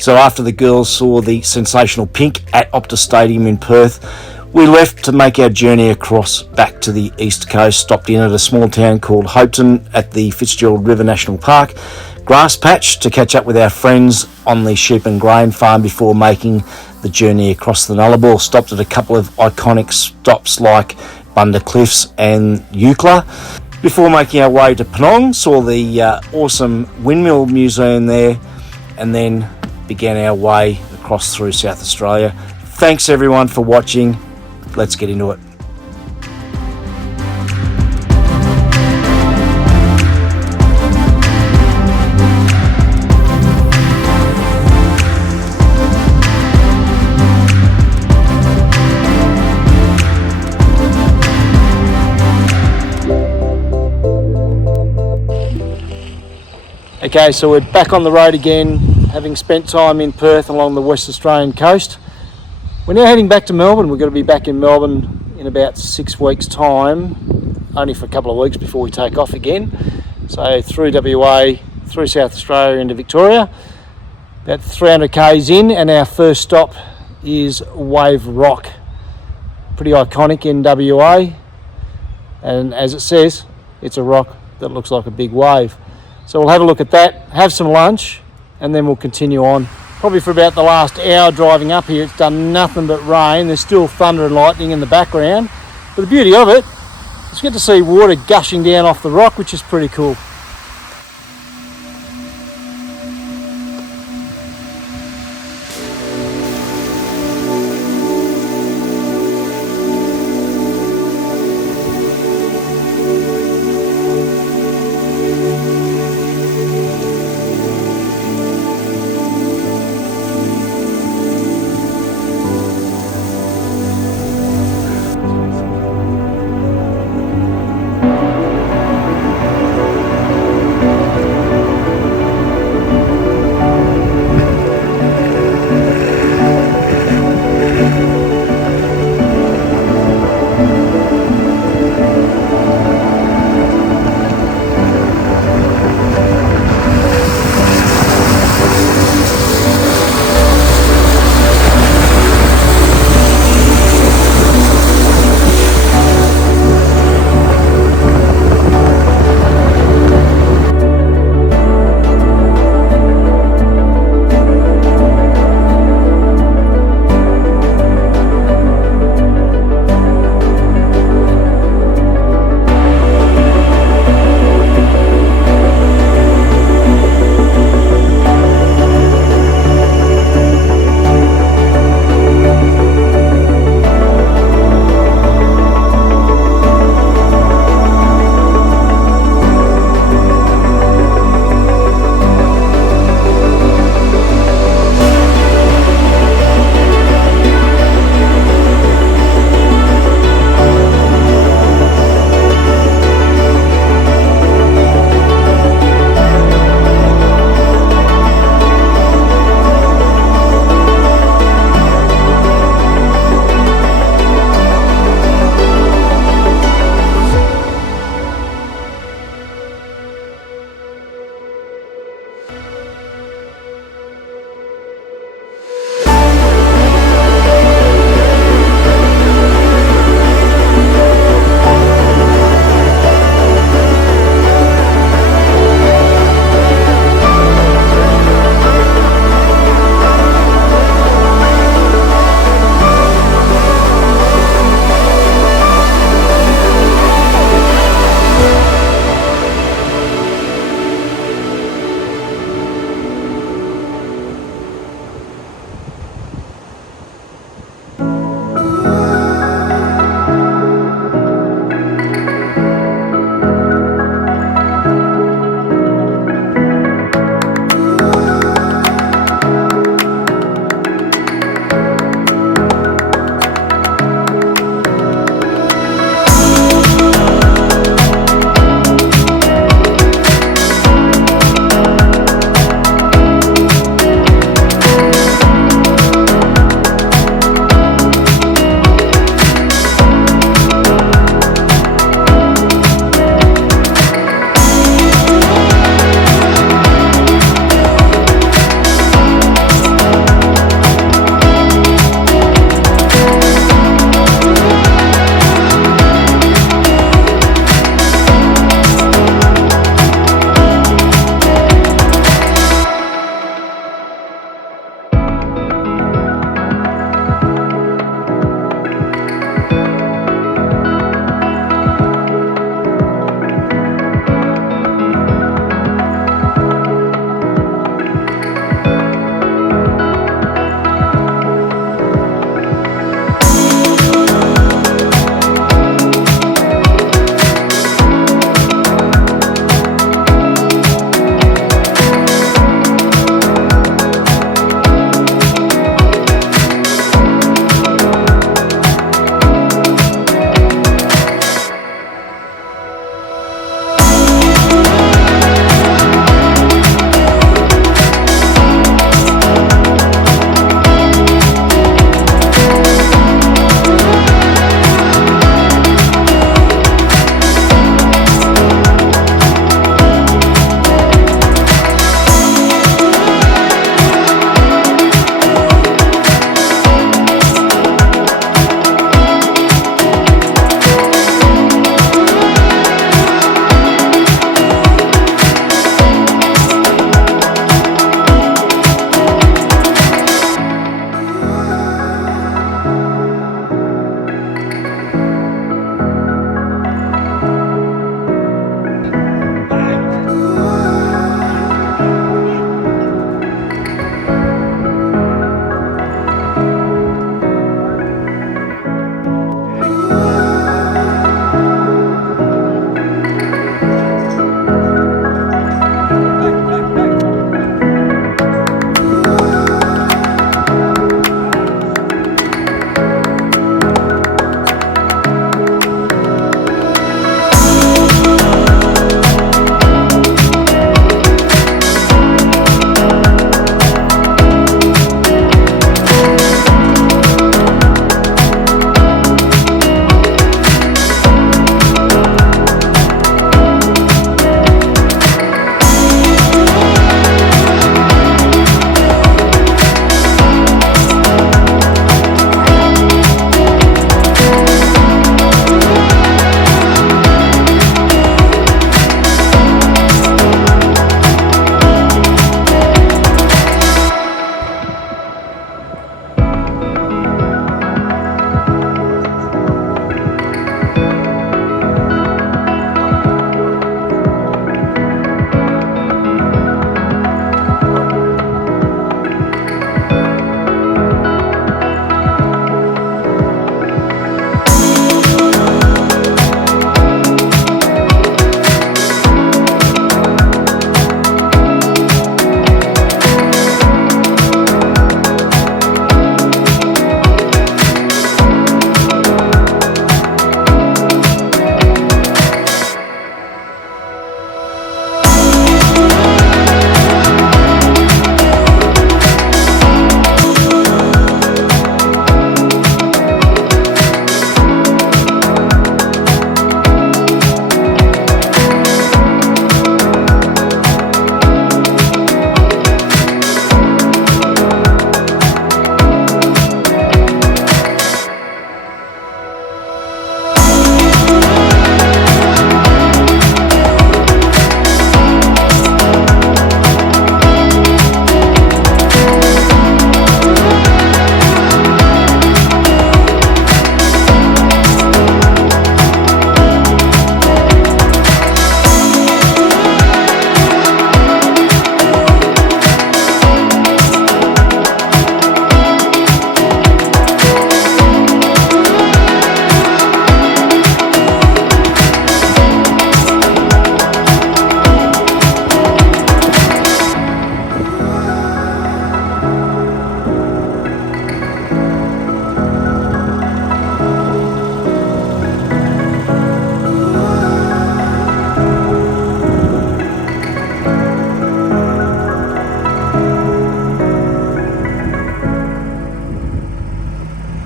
So after the girls saw the sensational Pink at Optus Stadium in Perth, we left to make our journey across back to the east coast, stopped in at a small town called Hopeton at the Fitzgerald River National Park grass patch to catch up with our friends on the sheep and grain farm before making the journey across the Nullarbor. Stopped at a couple of iconic stops like Bunda Cliffs and Eucla before making our way to Penong. Saw the awesome windmill museum there, and then began our way across through South Australia. Thanks everyone for watching. Let's get into it. Okay, so we're back on the road again, having spent time in Perth along the West Australian coast. We're now heading back to Melbourne. We're going to be back in Melbourne in about 6 weeks' time, only for a couple of weeks before we take off again. So through WA, through South Australia into Victoria, about 300 k's in, and our first stop is Wave Rock. Pretty iconic in WA, and as it says, it's a rock that looks like a big wave. So we'll have a look at that, have some lunch, and then we'll continue on. Probably for about the last hour driving up here, it's done nothing but rain. There's still thunder and lightning in the background. But the beauty of it is you get to see water gushing down off the rock, which is pretty cool.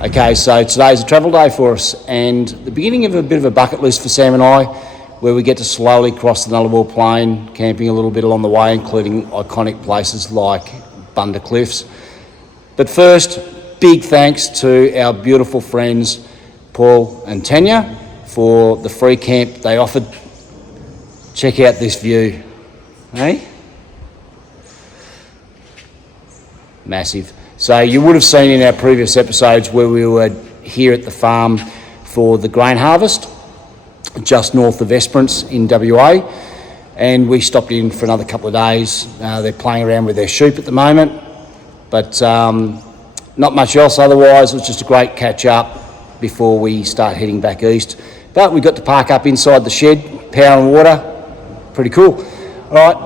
Okay, so today's a travel day for us and the beginning of a bit of a bucket list for Sam and I, where we get to slowly cross the Nullarbor Plain, camping a little bit along the way, including iconic places like Bunda Cliffs. But first, big thanks to our beautiful friends Paul and Tanya for the free camp they offered. Check out this view, hey? Massive. So you would have seen in our previous episodes where we were here at the farm for the grain harvest, just north of Esperance in WA, and we stopped in for another couple of days. They're playing around with their sheep at the moment, but not much else otherwise. It was just a great catch up before we start heading back east. But we got to park up inside the shed, power and water, pretty cool. All right,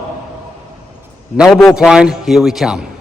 Nullarbor Plain, here we come.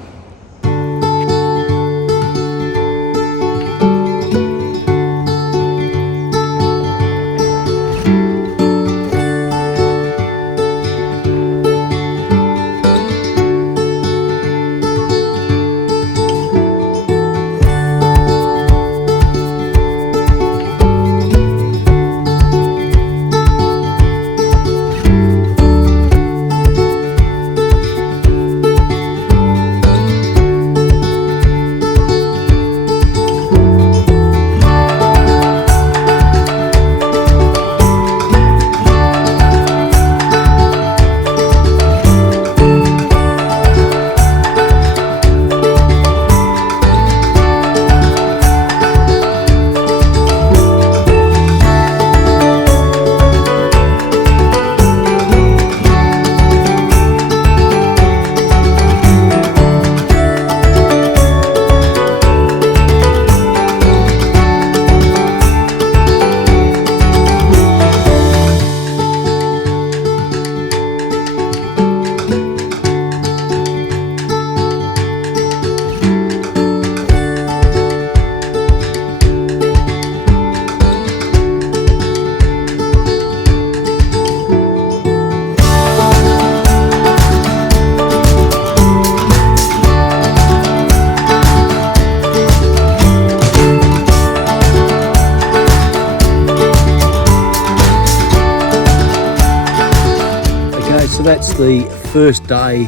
So that's the first day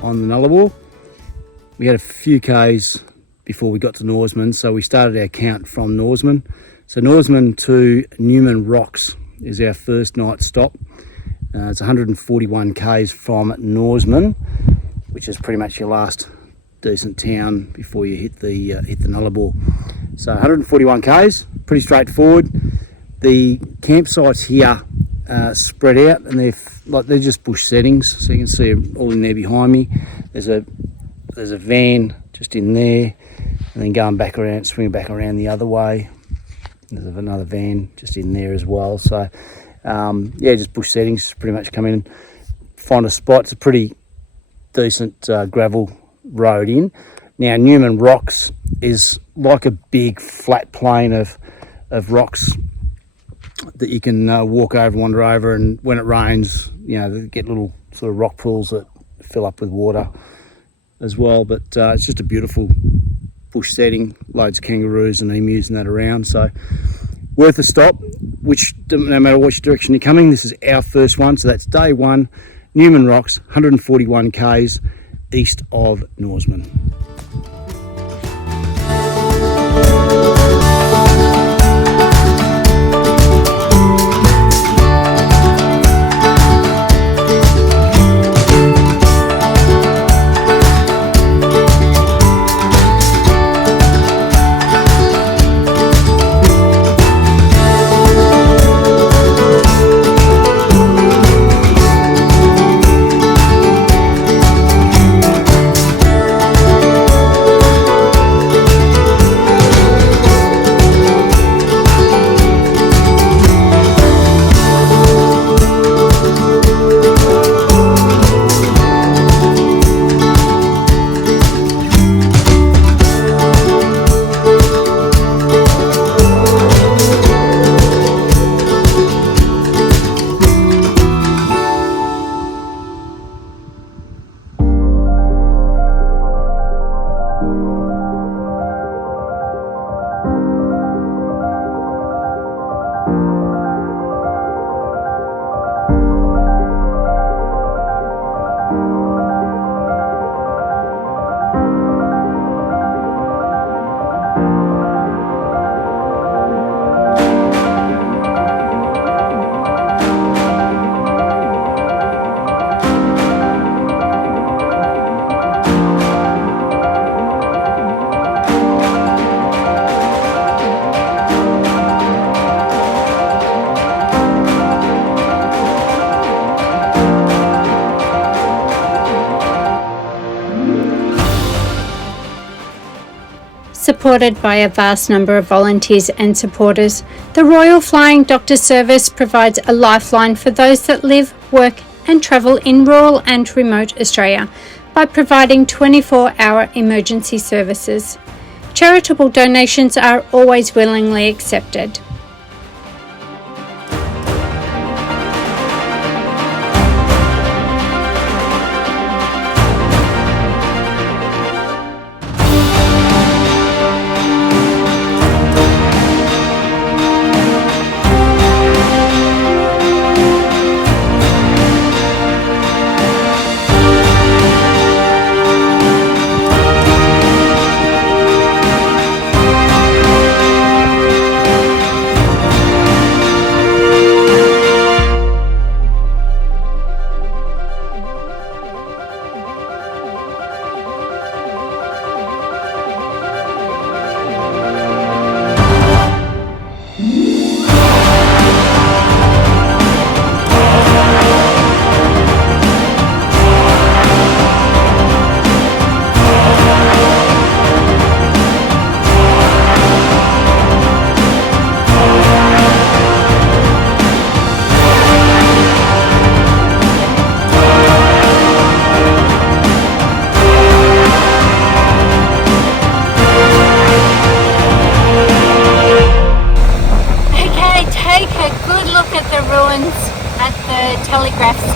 on the Nullarbor. We had a few Ks before we got to Norseman, so we started our count from Norseman. So Norseman to Newman Rocks is our first night stop. It's 141 Ks from Norseman, which is pretty much your last decent town before you hit the Nullarbor. So 141 Ks, pretty straightforward. The campsites here spread out, and they're just bush settings, so you can see all in there behind me. There's a van just in there, and then going back around, swinging back around the other way, there's another van just in there as well. So yeah, just bush settings. Pretty much come in, find a spot. It's a pretty decent gravel road in. Now Newman Rocks is like a big flat plain of rocks that you can walk over, wander over, and when it rains, you know, they get little sort of rock pools that fill up with water as well. But it's just a beautiful bush setting, loads of kangaroos and emus and that around, so worth a stop, which no matter which direction you're coming. This is our first one, so that's day one, Newman Rocks, 141 Ks east of Norseman. Supported by a vast number of volunteers and supporters, the Royal Flying Doctor Service provides a lifeline for those that live, work and travel in rural and remote Australia by providing 24-hour emergency services. Charitable donations are always willingly accepted.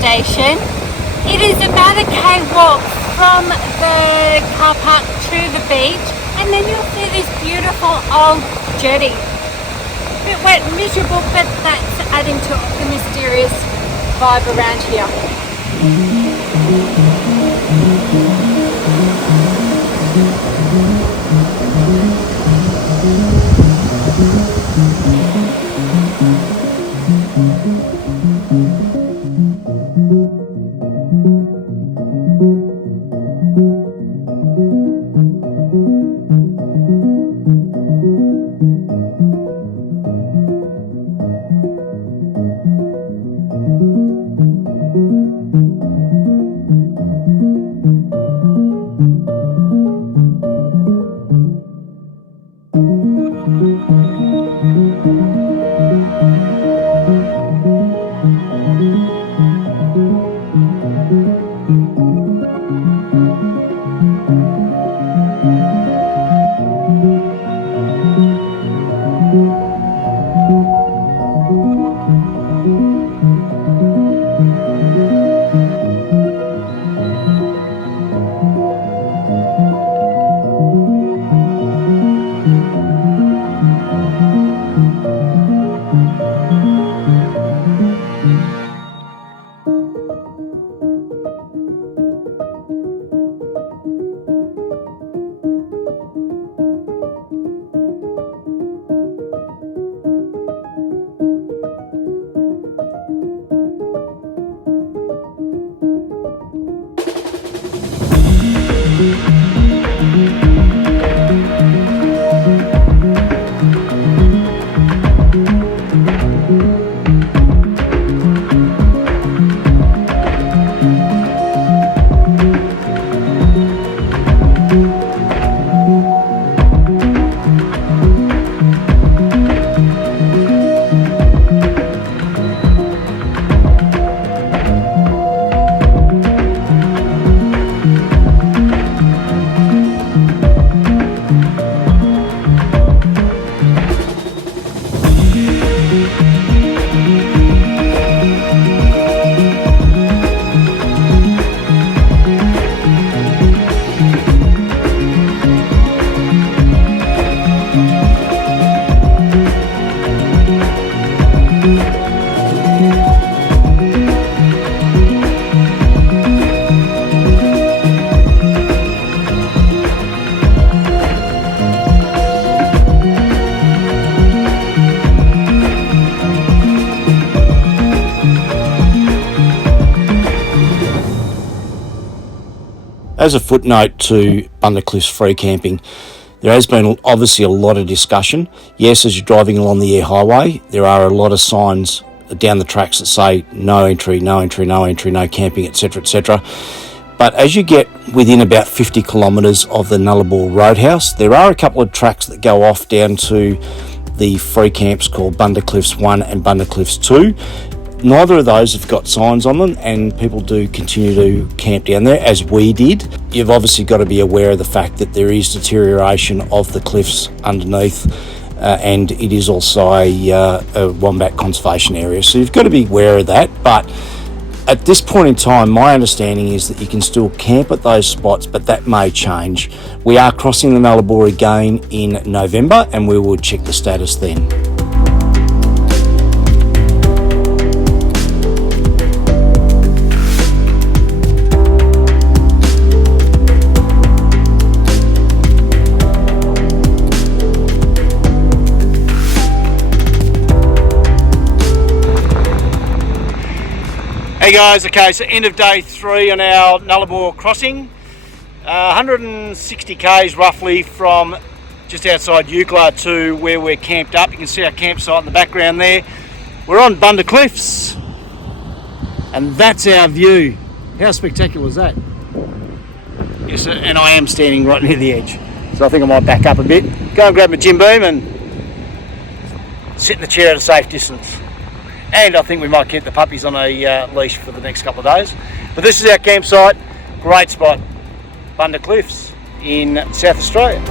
Station. It is about a K walk from the car park to the beach, and then you'll see this beautiful old jetty. A bit wet and miserable, but that's adding to the mysterious vibe around here. As a footnote to Bunda Cliffs free camping, there has been obviously a lot of discussion. Yes, as you're driving along the Eyre Highway, there are a lot of signs down the tracks that say no entry, no entry, no entry, no camping, etc., etc. But as you get within about 50 kilometres of the Nullarbor Roadhouse, there are a couple of tracks that go off down to the free camps called Bunda Cliffs 1 and Bunda Cliffs 2. Neither of those have got signs on them, and people do continue to camp down there, as we did. You've obviously got to be aware of the fact that there is deterioration of the cliffs underneath, and it is also a wombat conservation area, so you've got to be aware of that. But at this point in time, my understanding is that you can still camp at those spots, but that may change. We are crossing the Nullarbor again in November, and we will check the status then. Hey guys, okay, so end of day 3 on our Nullarbor crossing. 160 k's roughly from just outside Eucla to where we're camped up. You can see our campsite in the background there. We're on Bunda Cliffs, and that's our view. How spectacular was that? Yes, and I am standing right near the edge, so I think I might back up a bit, go and grab my gym boom and sit in the chair at a safe distance. And I think we might keep the puppies on a leash for the next couple of days. But this is our campsite, great spot, Bunda Cliffs in South Australia.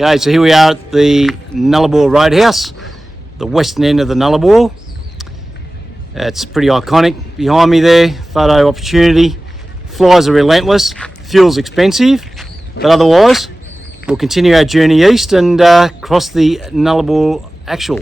Okay, so here we are at the Nullarbor Roadhouse, the western end of the Nullarbor. It's pretty iconic. Behind me there, photo opportunity. Flies are relentless, fuel's expensive, but otherwise we'll continue our journey east and cross the Nullarbor actual.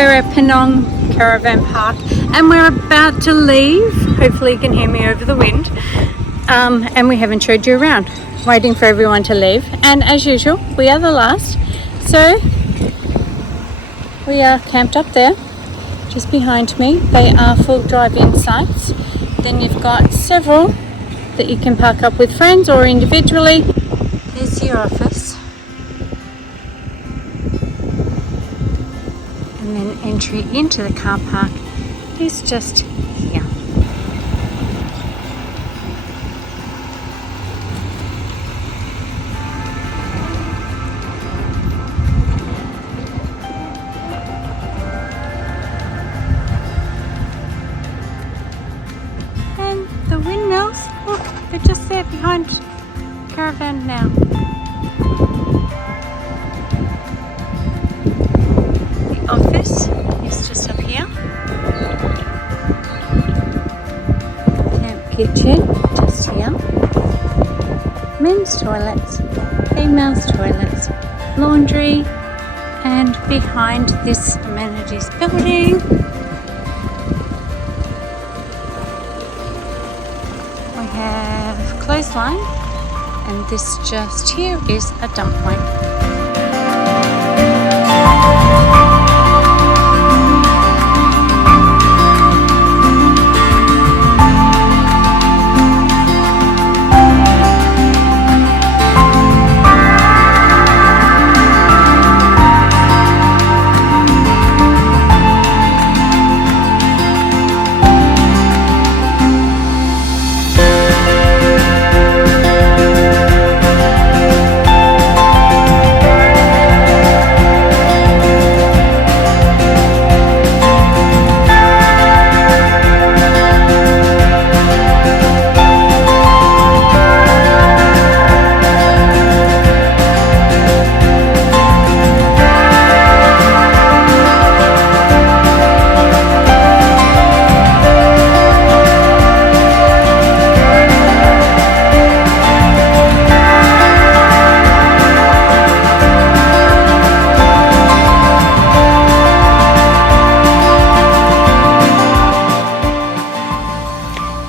we're at Penong Caravan Park and we're about to leave. Hopefully you can hear me over the wind. And we haven't showed you around. Waiting for everyone to leave. And as usual, we are the last. So we are camped up there, just behind me. They are full drive-in sites. Then you've got several that you can park up with friends or individually. There's your office. And then entry into the car park is just here. And the windmills, look, they're just there behind the caravan now. Office is just up here. Camp kitchen just here. Men's toilets, females toilets, laundry, and behind this amenities building we have clothesline, and this just here is a dump point.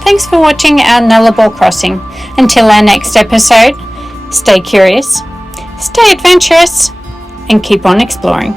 Thanks for watching our Nullarbor crossing. Until our next episode, stay curious, stay adventurous, and keep on exploring.